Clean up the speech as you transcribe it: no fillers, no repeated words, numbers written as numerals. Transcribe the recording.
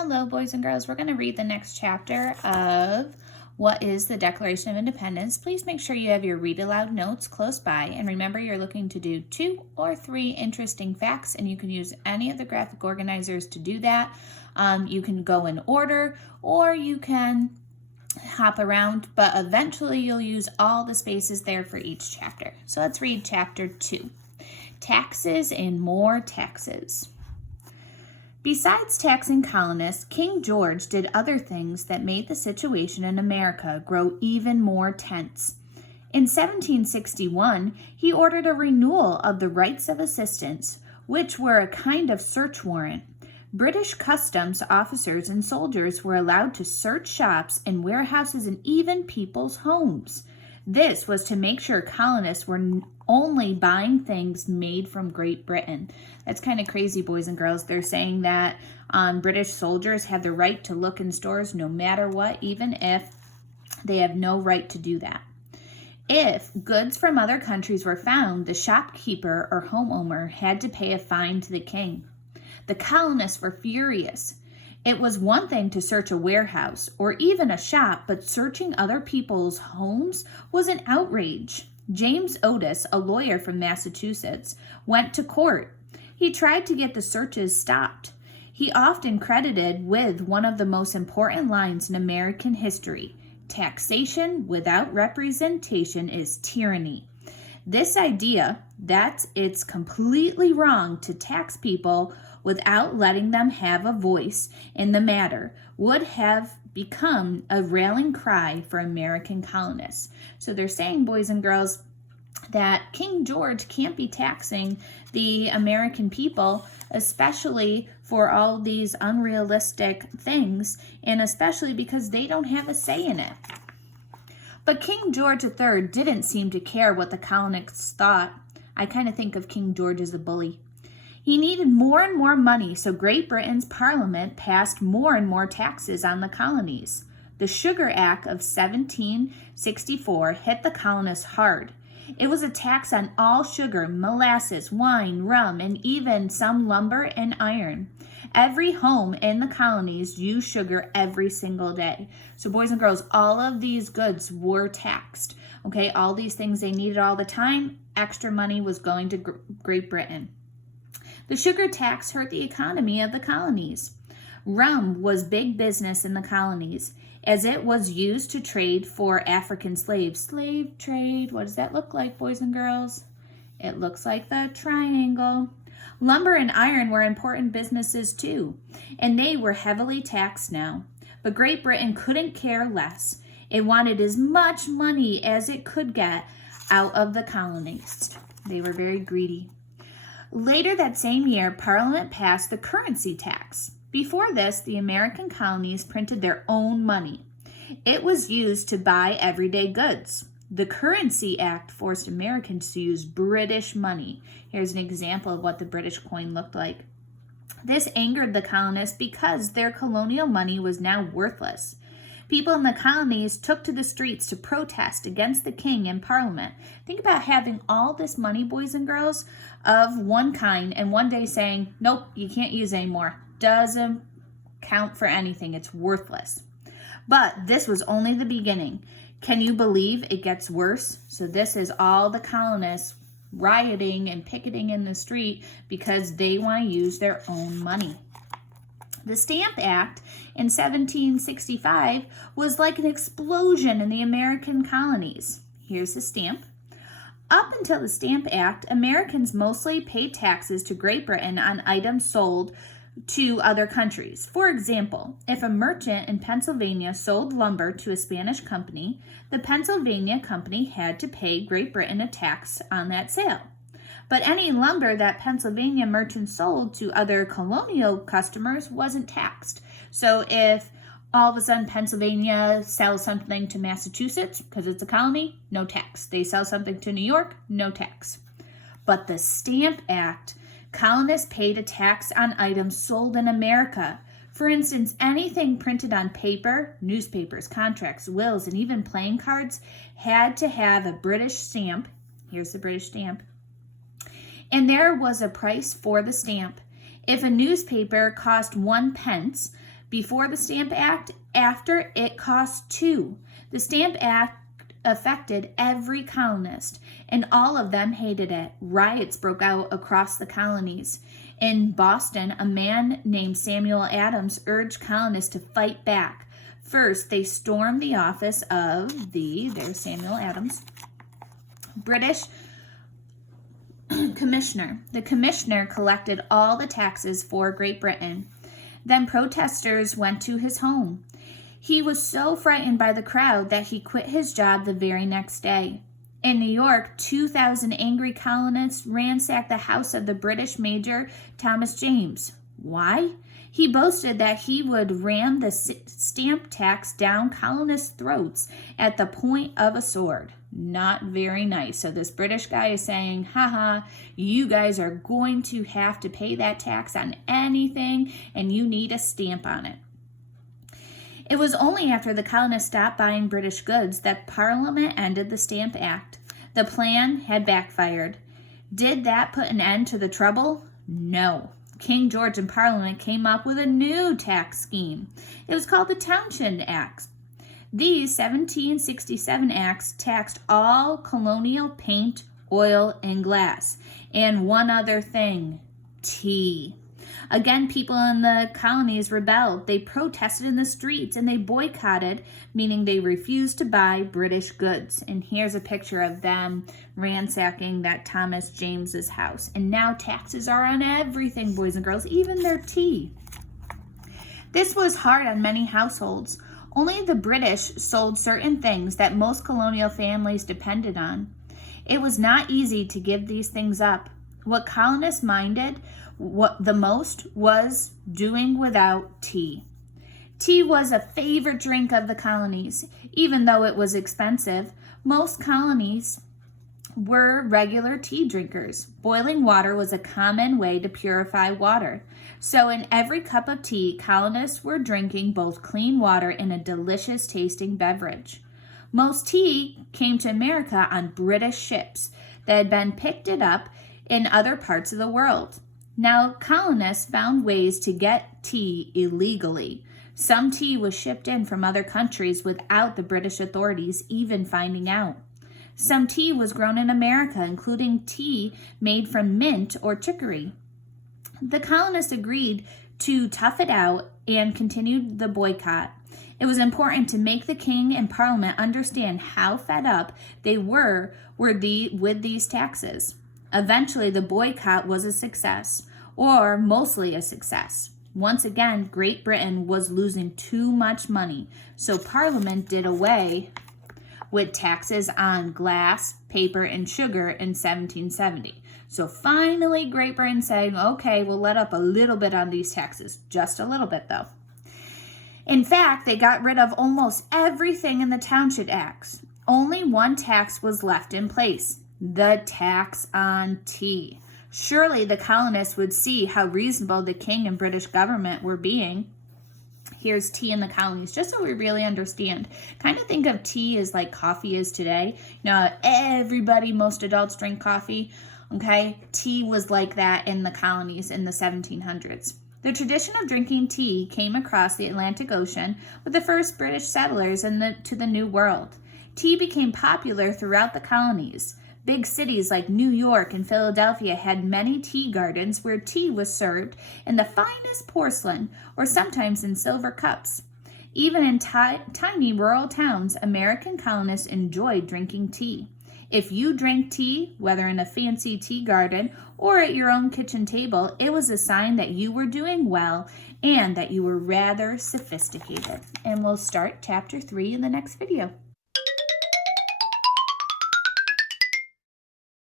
Hello, boys and girls. We're going to read the next chapter of What is the Declaration of Independence. Please make sure you have your read aloud notes close by. And remember, you're looking to do 2 or 3 interesting facts, and you can use any of the graphic organizers to do that. You can go in order, or you can hop around, but eventually you'll use all the spaces there for each chapter. So let's read chapter 2. Taxes and more taxes. Besides taxing colonists, King George did other things that made the situation in America grow even more tense. In 1761, he ordered a renewal of the rights of assistance, which were a kind of search warrant. British customs officers and soldiers were allowed to search shops and warehouses and even people's homes. This was to make sure colonists were only buying things made from Great Britain. That's kind of crazy, boys and girls. They're saying that British soldiers have the right to look in stores no matter what, even if they have no right to do that. If goods from other countries were found, the shopkeeper or homeowner had to pay a fine to the king. The colonists were furious. It was one thing to search a warehouse or even a shop, but searching other people's homes was an outrage. James Otis, a lawyer from Massachusetts, went to court. He tried to get the searches stopped. He often credited with one of the most important lines in American history: taxation without representation is tyranny. This idea that it's completely wrong to tax people without letting them have a voice in the matter would have become a rallying cry for American colonists. So they're saying, boys and girls, that King George can't be taxing the American people, especially for all these unrealistic things, and especially because they don't have a say in it. But King George III didn't seem to care what the colonists thought. I kind of think of King George as a bully. He needed more and more money, so Great Britain's Parliament passed more and more taxes on the colonies. The Sugar Act of 1764 hit the colonists hard. It was a tax on all sugar, molasses, wine, rum, and even some lumber and iron. Every home in the colonies used sugar every single day. So boys and girls, all of these goods were taxed. Okay, all these things they needed all the time, extra money was going to Great Britain. The sugar tax hurt the economy of the colonies. Rum was big business in the colonies, as it was used to trade for African slaves. Slave trade, what does that look like, boys and girls? It looks like the triangle. Lumber and iron were important businesses too, and they were heavily taxed now. But Great Britain couldn't care less. It wanted as much money as it could get out of the colonies. They were very greedy. Later that same year, Parliament passed the currency tax. Before this, the American colonies printed their own money. It was used to buy everyday goods. The Currency Act forced Americans to use British money. Here's an example of what the British coin looked like. This angered the colonists because their colonial money was now worthless. People in the colonies took to the streets to protest against the king and Parliament. Think about having all this money, boys and girls, of one kind, and one day saying, nope, you can't use anymore. Doesn't count for anything. It's worthless. But this was only the beginning. Can you believe it gets worse? So this is all the colonists rioting and picketing in the street because they want to use their own money. The Stamp Act in 1765 was like an explosion in the American colonies. Here's the stamp. Up until the Stamp Act, Americans mostly paid taxes to Great Britain on items sold to other countries. For example, if a merchant in Pennsylvania sold lumber to a Spanish company, the Pennsylvania company had to pay Great Britain a tax on that sale. But any lumber that Pennsylvania merchants sold to other colonial customers wasn't taxed. So if all of a sudden Pennsylvania sells something to Massachusetts, because it's a colony, no tax. They sell something to New York, no tax. But the Stamp Act, colonists paid a tax on items sold in America. For instance, anything printed on paper, newspapers, contracts, wills, and even playing cards had to have a British stamp. Here's the British stamp. And there was a price for the stamp. If a newspaper cost 1 pence, Before the Stamp Act, after, it cost 2. The Stamp Act affected every colonist, and all of them hated it. Riots broke out across the colonies. In Boston, a man named Samuel Adams urged colonists to fight back. First, they stormed the office of there's Samuel Adams, British commissioner. The commissioner collected all the taxes for Great Britain. Then protesters went to his home. He was so frightened by the crowd that he quit his job the very next day. In New York, 2,000 angry colonists ransacked the house of the British Major Thomas James. Why? He boasted that he would ram the stamp tax down colonists' throats at the point of a sword. Not very nice. So this British guy is saying, haha, you guys are going to have to pay that tax on anything, and you need a stamp on it. It was only after the colonists stopped buying British goods that Parliament ended the Stamp Act. The plan had backfired. Did that put an end to the trouble? No. King George and Parliament came up with a new tax scheme. It was called the Townshend Acts. These 1767 acts taxed all colonial paint, oil, and glass. And one other thing, tea. Again, people in the colonies rebelled. They protested in the streets and they boycotted, meaning they refused to buy British goods. And here's a picture of them ransacking that Thomas James's house. And now taxes are on everything, boys and girls, even their tea. This was hard on many households. Only the British sold certain things that most colonial families depended on. It was not easy to give these things up. What colonists minded the most was doing without tea. Tea was a favorite drink of the colonies, even though it was expensive. Most colonies were regular tea drinkers. Boiling water was a common way to purify water. So in every cup of tea, colonists were drinking both clean water and a delicious tasting beverage. Most tea came to America on British ships that had been picked it up in other parts of the world. Now, colonists found ways to get tea illegally. Some tea was shipped in from other countries without the British authorities even finding out. Some tea was grown in America, including tea made from mint or chicory. The colonists agreed to tough it out and continued the boycott. It was important to make the king and parliament understand how fed up they were with these taxes. Eventually, the boycott was a success, or mostly a success. Once again, Great Britain was losing too much money, so Parliament did away with taxes on glass, paper, and sugar in 1770. So finally, Great Britain said, okay, we'll let up a little bit on these taxes. Just a little bit, though. In fact, they got rid of almost everything in the Townshend Acts. Only one tax was left in place, the tax on tea. Surely the colonists would see how reasonable the king and British government were being. Here's tea in the colonies, just so we really understand. Kind of think of tea as like coffee is today. You know, most adults drink coffee, okay? Tea was like that in the colonies in the 1700s. The tradition of drinking tea came across the Atlantic Ocean with the first British settlers to the New World. Tea became popular throughout the colonies. Big cities like New York and Philadelphia had many tea gardens where tea was served in the finest porcelain or sometimes in silver cups. Even in tiny rural towns, American colonists enjoyed drinking tea. If you drank tea, whether in a fancy tea garden or at your own kitchen table, it was a sign that you were doing well and that you were rather sophisticated. And we'll start chapter 3 in the next video.